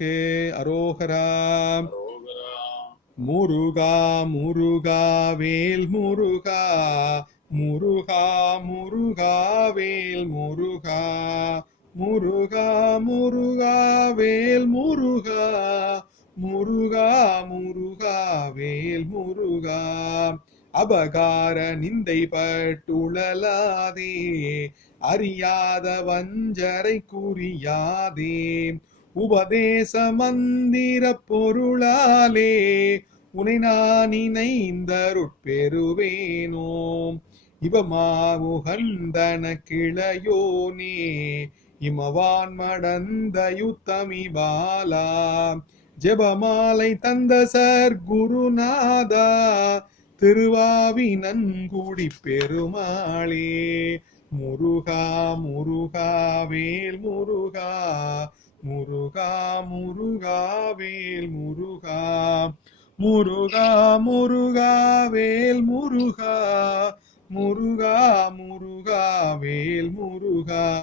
அரோகரா. அரோகரா. முருகா முருகா வேல் முருகா. முருகா முருகா வேல் முருகா. முருகா முருகா வேல் முருகா. முருகா முருகா வேல் முருகா. அபகார நிந்தை பட்டுழலாதே அறியாத வஞ்சரை குறியாதே உபதேச மந்திர பொருளாலே உனை நான் இணைந்தருட்பெறுவேனோ. இவமாவுகந்தன கிளையோனே இமவான் மடந்த யுத்தமி பாலா ஜெபமாலை தந்த சர் குருநாதா திருவாவி நன்குடி பெருமாளே. முருகா முருகா வேல் முருகா. முருகா முருகா வேல் முருகா. முருகா முருகா வேல் முருகா. முருகா முருகா வேல் முருகா.